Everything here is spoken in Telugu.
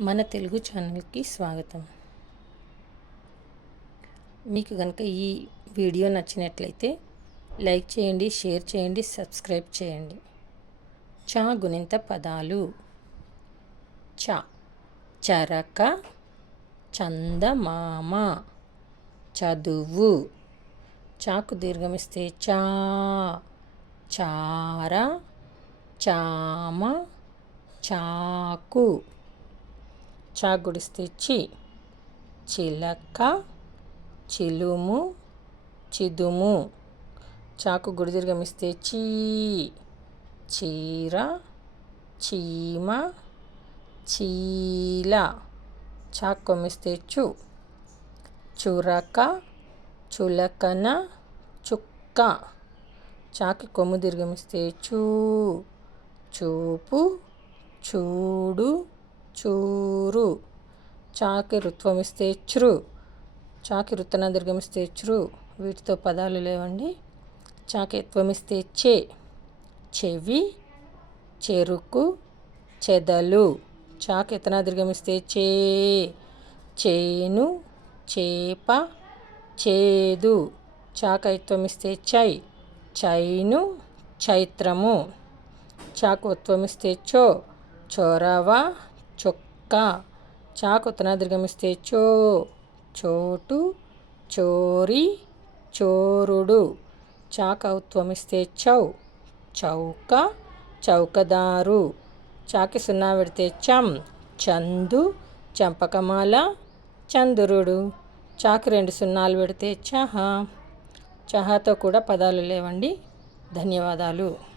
మన తెలుగు ఛానల్కి స్వాగతం. మీకు కనుక ఈ వీడియో నచ్చినట్లయితే లైక్ చేయండి షేర్ చేయండి సబ్స్క్రైబ్ చేయండి. చా గుణింత పదాలు. చ చరక చందమామ చదువు. చాకు దీర్ఘమిస్తే చా చార చామ చాకు. చాకు గుడిస్తే చి చిలక చిలుము చిదుము చాకు గుడి దీర్ఘమిస్తే చీ చీర చీమ చీల చాకు కొమ్మిస్తే చు చురక చులకన చుక్క చాకి కొమ్ము దీర్ఘమిస్తే చూ చూపు చూడు చూరు. చాకి రుత్వమిస్తే చ్రు చాకి రుత్తన దీర్ఘమిస్తే చ్రు వీటితో పదాలు లేవండి. చాకి ఎత్వమిస్తే చే చెవి చెరుకు చెదలు. చాకి ఎత్తన దీర్ఘమిస్తే చే చేను చేప చేదు. చాకైత్వమిస్తే చై. చైను చైత్రము. చాకు ఉత్వమిస్తే చో. చొరవ చొక్క. చాకు ఉత్తన దీర్ఘమిస్తే చో చోటు చోరి చోరుడు. చాక ఉత్వమిస్తే చౌ చౌక చౌకదారు. చాకి సున్నా పెడితే చం చందు చంపకమాల చందురుడు. చాకి రెండు సున్నాలు పెడితే చహా. చహాతో కూడా పదాలు లేవండి. ధన్యవాదాలు.